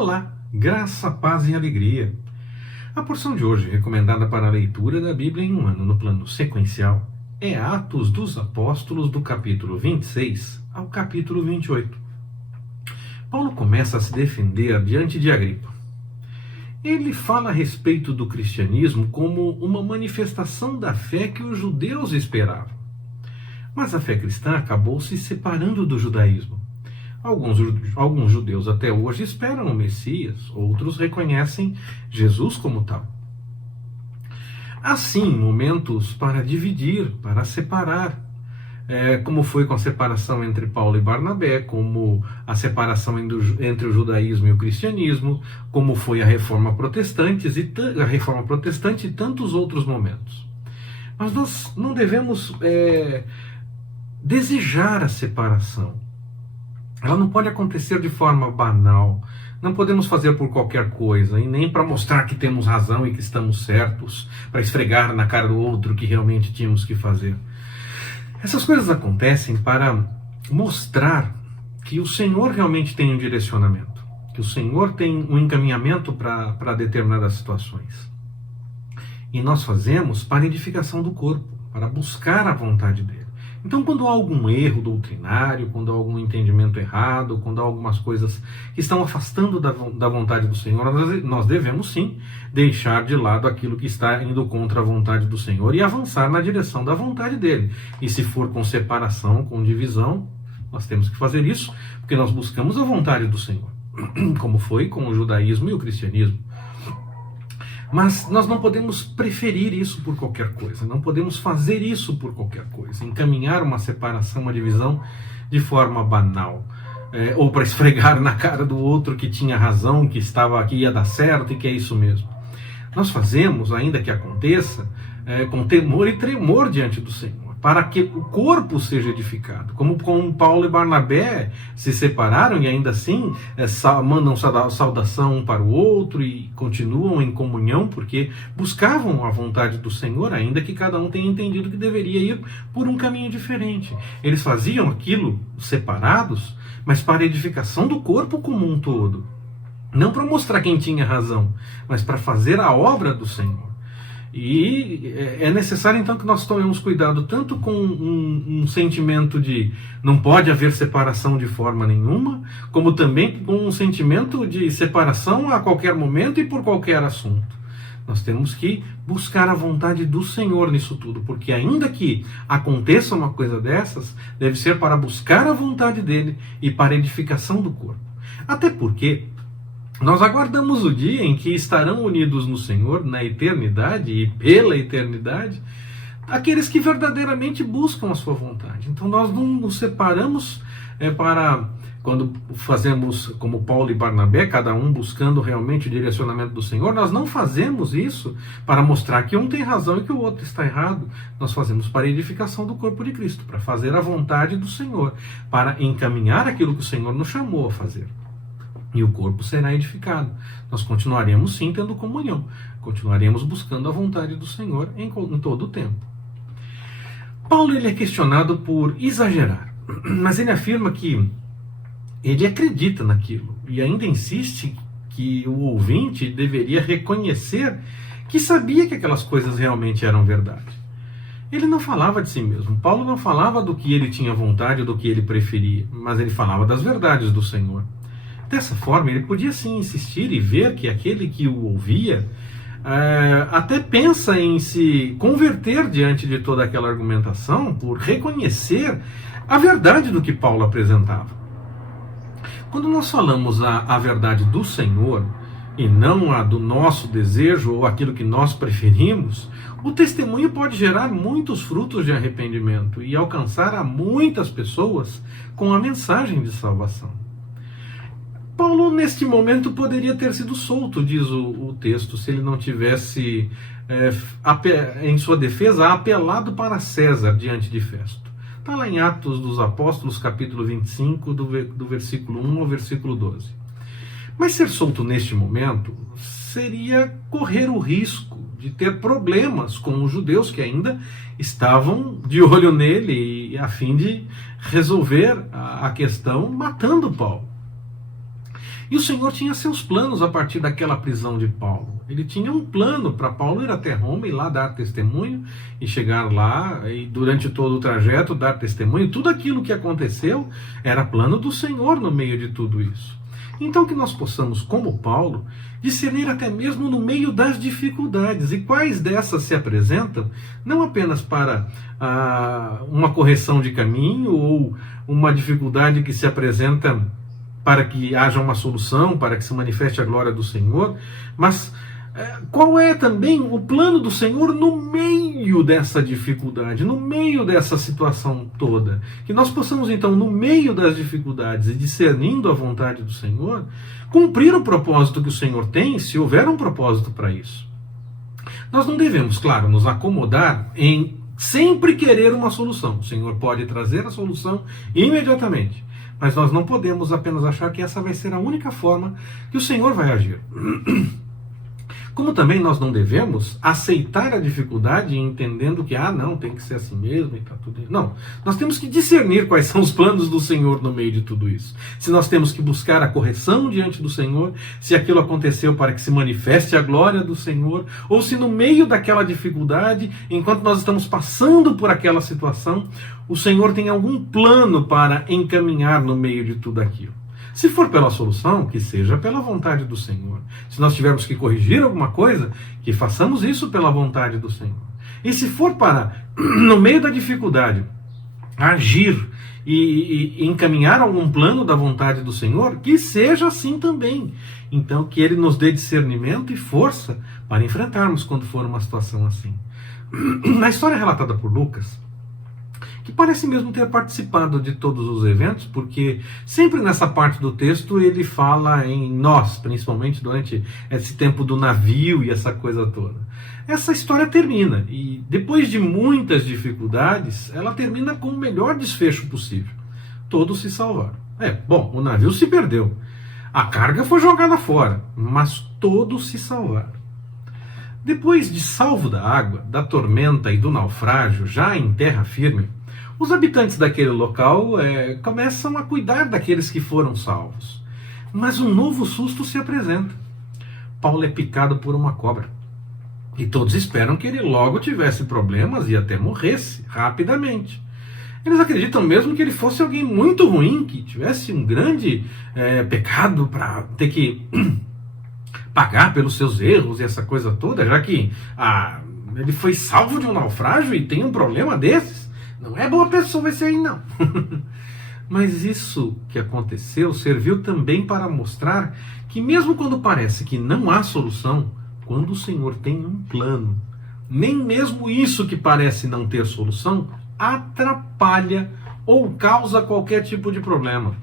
Olá, graça, paz e alegria. A porção de hoje, recomendada para a leitura da Bíblia em um ano no plano sequencial, é Atos dos Apóstolos, do capítulo 26 ao capítulo 28. Paulo começa a se defender diante de Agripa. Ele fala a respeito do cristianismo como uma manifestação da fé que os judeus esperavam. Mas a fé cristã acabou se separando do judaísmo. Alguns judeus até hoje esperam o Messias, outros reconhecem Jesus como tal. Há sim momentos para dividir, para separar, como foi com a separação entre Paulo e Barnabé, como a separação entre o judaísmo e o cristianismo, como foi a Reforma Protestante e tantos outros momentos. Mas nós não devemos desejar a separação. Ela não pode acontecer de forma banal. Não podemos fazer por qualquer coisa, e nem para mostrar que temos razão e que estamos certos, para esfregar na cara do outro que realmente tínhamos que fazer. Essas coisas acontecem para mostrar que o Senhor realmente tem um direcionamento, que o Senhor tem um encaminhamento para determinadas situações. E nós fazemos para a edificação do corpo, para buscar a vontade dele. Então, quando há algum erro doutrinário, quando há algum entendimento errado, quando há algumas coisas que estão afastando da vontade do Senhor, nós devemos sim deixar de lado aquilo que está indo contra a vontade do Senhor e avançar na direção da vontade dele. E se for com separação, com divisão, nós temos que fazer isso, porque nós buscamos a vontade do Senhor, como foi com o judaísmo e o cristianismo. Mas nós não podemos preferir isso por qualquer coisa, não podemos fazer isso por qualquer coisa, encaminhar uma separação, uma divisão de forma banal, ou para esfregar na cara do outro que tinha razão, que ia dar certo e que é isso mesmo. Nós fazemos, ainda que aconteça, com temor e tremor diante do Senhor, para que o corpo seja edificado. Como Paulo e Barnabé se separaram e ainda assim mandam saudação um para o outro e continuam em comunhão porque buscavam a vontade do Senhor, ainda que cada um tenha entendido que deveria ir por um caminho diferente. Eles faziam aquilo separados, mas para a edificação do corpo como um todo. Não para mostrar quem tinha razão, mas para fazer a obra do Senhor. E é necessário então que nós tomemos cuidado tanto com um sentimento de não pode haver separação de forma nenhuma, como também com um sentimento de separação a qualquer momento e por qualquer assunto. Nós temos que buscar a vontade do Senhor nisso tudo, porque ainda que aconteça uma coisa dessas, deve ser para buscar a vontade dele e para a edificação do corpo. Até porque nós aguardamos o dia em que estarão unidos no Senhor, na eternidade e pela eternidade, aqueles que verdadeiramente buscam a sua vontade. Então nós não nos separamos quando fazemos como Paulo e Barnabé, cada um buscando realmente o direcionamento do Senhor, nós não fazemos isso para mostrar que um tem razão e que o outro está errado. Nós fazemos para a edificação do corpo de Cristo, para fazer a vontade do Senhor, para encaminhar aquilo que o Senhor nos chamou a fazer. E o corpo será edificado. Nós continuaremos sim tendo comunhão. Continuaremos buscando a vontade do Senhor em todo o tempo. Paulo ele é questionado por exagerar. Mas ele afirma que ele acredita naquilo. E ainda insiste que o ouvinte deveria reconhecer que sabia que aquelas coisas realmente eram verdade. Ele não falava de si mesmo. Paulo não falava do que ele tinha vontade, do que ele preferia. Mas ele falava das verdades do Senhor. Dessa forma, ele podia sim insistir e ver que aquele que o ouvia até pensa em se converter diante de toda aquela argumentação por reconhecer a verdade do que Paulo apresentava. Quando nós falamos a verdade do Senhor e não a do nosso desejo ou aquilo que nós preferimos, o testemunho pode gerar muitos frutos de arrependimento e alcançar a muitas pessoas com a mensagem de salvação. Paulo, neste momento, poderia ter sido solto, diz o texto, se ele não tivesse, em sua defesa, apelado para César diante de Festo. Está lá em Atos dos Apóstolos, capítulo 25, do versículo 1 ao versículo 12. Mas ser solto neste momento seria correr o risco de ter problemas com os judeus que ainda estavam de olho nele a fim de resolver a questão matando Paulo. E o Senhor tinha seus planos a partir daquela prisão de Paulo. Ele tinha um plano para Paulo ir até Roma e lá dar testemunho, e chegar lá e durante todo o trajeto dar testemunho. Tudo aquilo que aconteceu era plano do Senhor no meio de tudo isso. Então que nós possamos, como Paulo, discernir até mesmo no meio das dificuldades. E quais dessas se apresentam, não apenas para uma correção de caminho ou uma dificuldade que se apresenta para que haja uma solução, para que se manifeste a glória do Senhor, mas qual é também o plano do Senhor no meio dessa dificuldade, no meio dessa situação toda. Que nós possamos então, no meio das dificuldades e discernindo a vontade do Senhor, cumprir o propósito que o Senhor tem, se houver um propósito para isso. Nós não devemos, claro, nos acomodar em sempre querer uma solução. O Senhor pode trazer a solução imediatamente, mas nós não podemos apenas achar que essa vai ser a única forma que o Senhor vai agir. Como também nós não devemos aceitar a dificuldade entendendo que, não, tem que ser assim mesmo e tá tudo. Não, nós temos que discernir quais são os planos do Senhor no meio de tudo isso. Se nós temos que buscar a correção diante do Senhor, se aquilo aconteceu para que se manifeste a glória do Senhor, ou se no meio daquela dificuldade, enquanto nós estamos passando por aquela situação, o Senhor tem algum plano para encaminhar no meio de tudo aquilo. Se for pela solução, que seja pela vontade do Senhor. Se nós tivermos que corrigir alguma coisa, que façamos isso pela vontade do Senhor. E se for para, no meio da dificuldade, agir e encaminhar algum plano da vontade do Senhor, que seja assim também. Então, que Ele nos dê discernimento e força para enfrentarmos quando for uma situação assim. Na história relatada por Lucas, que parece mesmo ter participado de todos os eventos, porque sempre nessa parte do texto ele fala em nós, principalmente durante esse tempo do navio e essa coisa toda. Essa história termina, e depois de muitas dificuldades, ela termina com o melhor desfecho possível. Todos se salvaram. Bom, o navio se perdeu, a carga foi jogada fora, mas todos se salvaram. Depois de salvo da água, da tormenta e do naufrágio, já em terra firme, os habitantes daquele local começam a cuidar daqueles que foram salvos. Mas um novo susto se apresenta. Paulo é picado por uma cobra. E todos esperam que ele logo tivesse problemas e até morresse rapidamente. Eles acreditam mesmo que ele fosse alguém muito ruim, que tivesse um grande pecado para ter que pagar pelos seus erros e essa coisa toda, já que ele foi salvo de um naufrágio e tem um problema desses. Não é boa pessoa esse aí, não. Mas isso que aconteceu serviu também para mostrar que mesmo quando parece que não há solução, quando o Senhor tem um plano, nem mesmo isso que parece não ter solução atrapalha ou causa qualquer tipo de problema.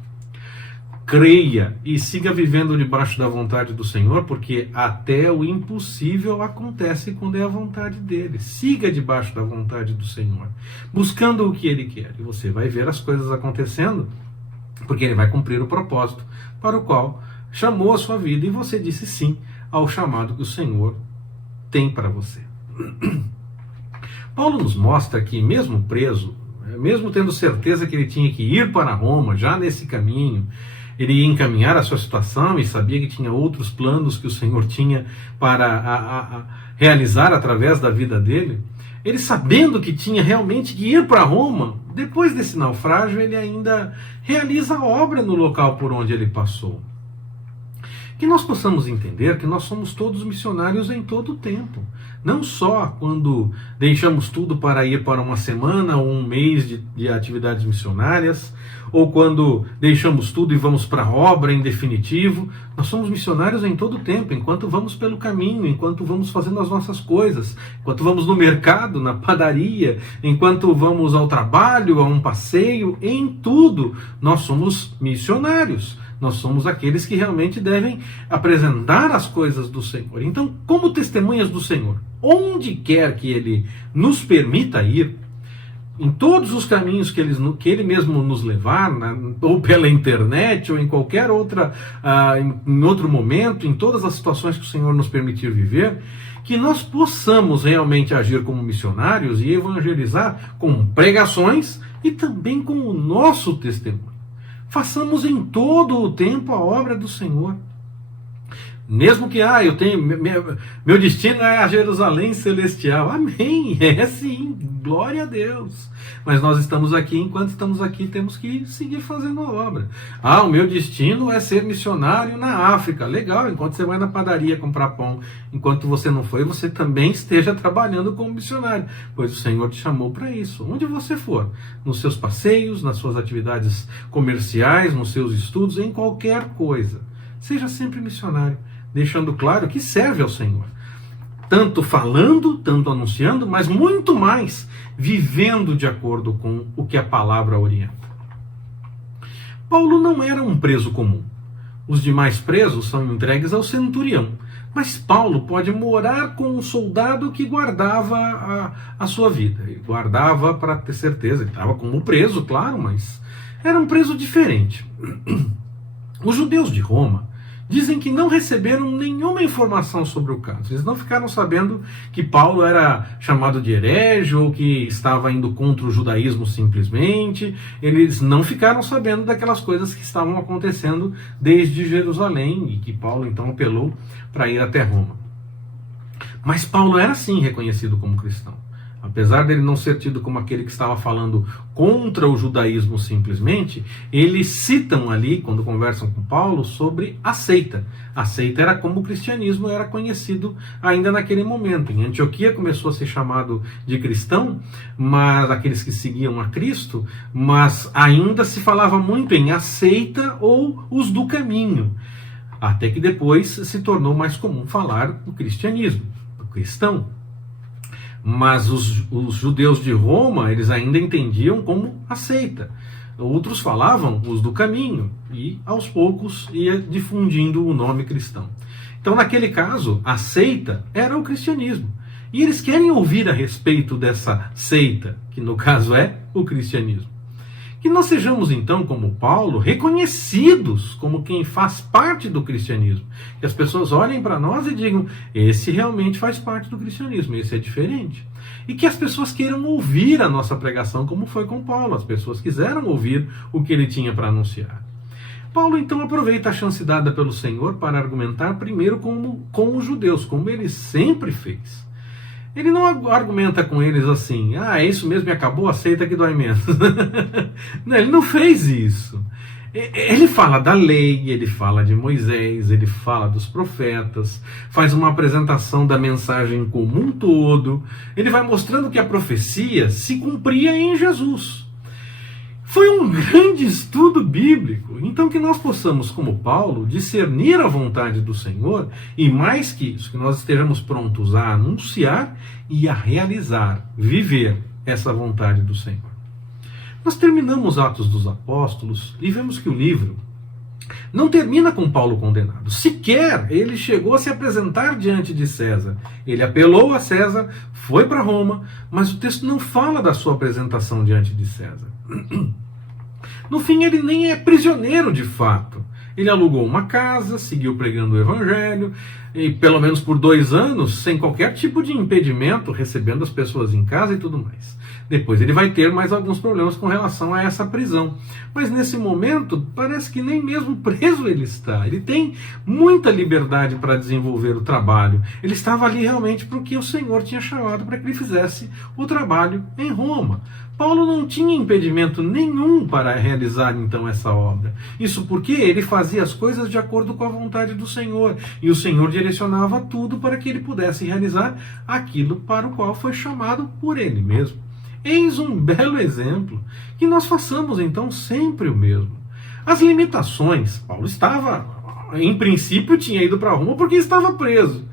Creia e siga vivendo debaixo da vontade do Senhor, porque até o impossível acontece quando é a vontade dele. Siga debaixo da vontade do Senhor, buscando o que ele quer. E você vai ver as coisas acontecendo, porque ele vai cumprir o propósito para o qual chamou a sua vida, e você disse sim ao chamado que o Senhor tem para você. Paulo nos mostra que, mesmo preso, mesmo tendo certeza que ele tinha que ir para Roma, já nesse caminho, ele ia encaminhar a sua situação e sabia que tinha outros planos que o Senhor tinha para realizar através da vida dele. Ele, sabendo que tinha realmente que ir para Roma, depois desse naufrágio, ele ainda realiza a obra no local por onde ele passou. Que nós possamos entender que nós somos todos missionários em todo o tempo. Não só quando deixamos tudo para ir para uma semana ou um mês de atividades missionárias, ou quando deixamos tudo e vamos para a obra em definitivo. Nós somos missionários em todo o tempo, enquanto vamos pelo caminho, enquanto vamos fazendo as nossas coisas, enquanto vamos no mercado, na padaria, enquanto vamos ao trabalho, a um passeio, em tudo nós somos missionários. Nós somos aqueles que realmente devem apresentar as coisas do Senhor. Então, como testemunhas do Senhor, onde quer que Ele nos permita ir, em todos os caminhos que Ele mesmo nos levar, ou pela internet, ou em qualquer outra, em outro momento, em todas as situações que o Senhor nos permitir viver, que nós possamos realmente agir como missionários e evangelizar com pregações e também com o nosso testemunho. Façamos em todo o tempo a obra do Senhor. Mesmo que, eu tenho, meu destino é a Jerusalém celestial. Amém, é sim, glória a Deus. Mas nós estamos aqui, enquanto estamos aqui, temos que seguir fazendo a obra. O meu destino é ser missionário na África. Legal, enquanto você vai na padaria comprar pão, enquanto você não foi, você também esteja trabalhando como missionário, pois o Senhor te chamou para isso. Onde você for, nos seus passeios, nas suas atividades comerciais, nos seus estudos, em qualquer coisa, seja sempre missionário, deixando claro que serve ao Senhor. Tanto falando, tanto anunciando, mas muito mais vivendo de acordo com o que a palavra orienta. Paulo não era um preso comum. Os demais presos são entregues ao centurião. Mas Paulo pode morar com um soldado que guardava a sua vida. Ele guardava para ter certeza. Ele estava como preso, claro, mas era um preso diferente. Os judeus de Roma dizem que não receberam nenhuma informação sobre o caso. Eles não ficaram sabendo que Paulo era chamado de herege ou que estava indo contra o judaísmo simplesmente. Eles não ficaram sabendo daquelas coisas que estavam acontecendo desde Jerusalém e que Paulo então apelou para ir até Roma. Mas Paulo era sim reconhecido como cristão. Apesar dele não ser tido como aquele que estava falando contra o judaísmo simplesmente, eles citam ali, quando conversam com Paulo, sobre a seita. A seita era como o cristianismo era conhecido ainda naquele momento. Em Antioquia começou a ser chamado de cristão, mas aqueles que seguiam a Cristo, mas ainda se falava muito em a seita ou os do caminho. Até que depois se tornou mais comum falar o cristianismo, o cristão. Mas os judeus de Roma, eles ainda entendiam como a seita. Outros falavam os do caminho e aos poucos ia difundindo o nome cristão. Então naquele caso, a seita era o cristianismo. E eles querem ouvir a respeito dessa seita, que no caso é o cristianismo. Que nós sejamos então, como Paulo, reconhecidos como quem faz parte do cristianismo. Que as pessoas olhem para nós e digam, esse realmente faz parte do cristianismo, esse é diferente. E que as pessoas queiram ouvir a nossa pregação, como foi com Paulo. As pessoas quiseram ouvir o que ele tinha para anunciar. Paulo então aproveita a chance dada pelo Senhor para argumentar primeiro com os judeus, como ele sempre fez. Ele não argumenta com eles assim, é isso mesmo e acabou, aceita que dói menos. Não, ele não fez isso. Ele fala da lei, ele fala de Moisés, ele fala dos profetas, faz uma apresentação da mensagem como um todo, ele vai mostrando que a profecia se cumpria em Jesus. Foi um grande estudo bíblico, então que nós possamos, como Paulo, discernir a vontade do Senhor e, mais que isso, que nós estejamos prontos a anunciar e a realizar, viver essa vontade do Senhor. Nós terminamos Atos dos Apóstolos e vemos que o livro não termina com Paulo condenado. Sequer ele chegou a se apresentar diante de César. Ele apelou a César, foi para Roma, mas o texto não fala da sua apresentação diante de César. No fim, ele nem é prisioneiro de fato. Ele alugou uma casa, seguiu pregando o evangelho, e pelo menos por 2 anos, sem qualquer tipo de impedimento, recebendo as pessoas em casa e tudo mais. Depois ele vai ter mais alguns problemas com relação a essa prisão. Mas nesse momento, parece que nem mesmo preso ele está. Ele tem muita liberdade para desenvolver o trabalho. Ele estava ali realmente porque o Senhor tinha chamado para que ele fizesse o trabalho em Roma. Paulo não tinha impedimento nenhum para realizar então essa obra. Isso porque ele fazia as coisas de acordo com a vontade do Senhor. E o Senhor direcionava tudo para que ele pudesse realizar aquilo para o qual foi chamado por ele mesmo. Eis um belo exemplo, que nós façamos então sempre o mesmo. As limitações, Paulo estava, em princípio tinha ido para Roma porque estava preso,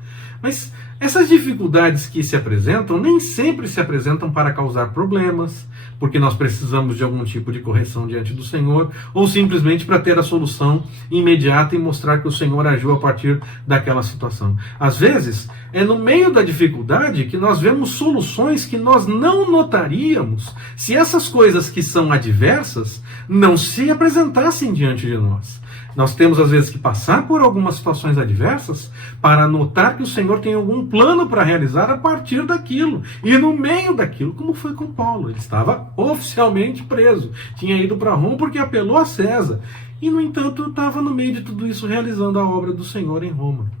mas essas dificuldades que se apresentam nem sempre se apresentam para causar problemas, porque nós precisamos de algum tipo de correção diante do Senhor, ou simplesmente para ter a solução imediata e mostrar que o Senhor agiu a partir daquela situação. Às vezes, é no meio da dificuldade que nós vemos soluções que nós não notaríamos se essas coisas que são adversas não se apresentassem diante de nós. Nós temos às vezes que passar por algumas situações adversas para notar que o Senhor tem algum plano para realizar a partir daquilo. E no meio daquilo, como foi com Paulo, ele estava oficialmente preso. Tinha ido para Roma porque apelou a César. E no entanto estava no meio de tudo isso realizando a obra do Senhor em Roma.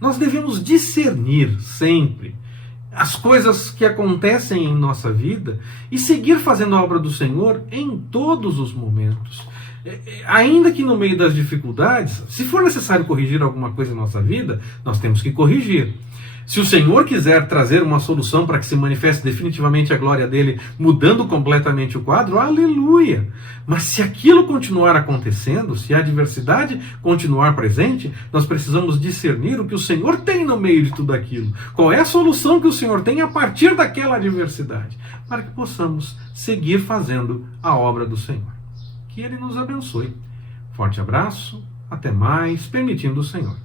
Nós devemos discernir sempre as coisas que acontecem em nossa vida e seguir fazendo a obra do Senhor em todos os momentos. Ainda que no meio das dificuldades, se for necessário corrigir alguma coisa em nossa vida, nós temos que corrigir. Se o Senhor quiser trazer uma solução para que se manifeste definitivamente a glória dele, mudando completamente o quadro, aleluia! Mas se aquilo continuar acontecendo, se a adversidade continuar presente, nós precisamos discernir o que o Senhor tem no meio de tudo aquilo. Qual é a solução que o Senhor tem a partir daquela adversidade, para que possamos seguir fazendo a obra do Senhor. Que Ele nos abençoe. Forte abraço, até mais, permitindo o Senhor.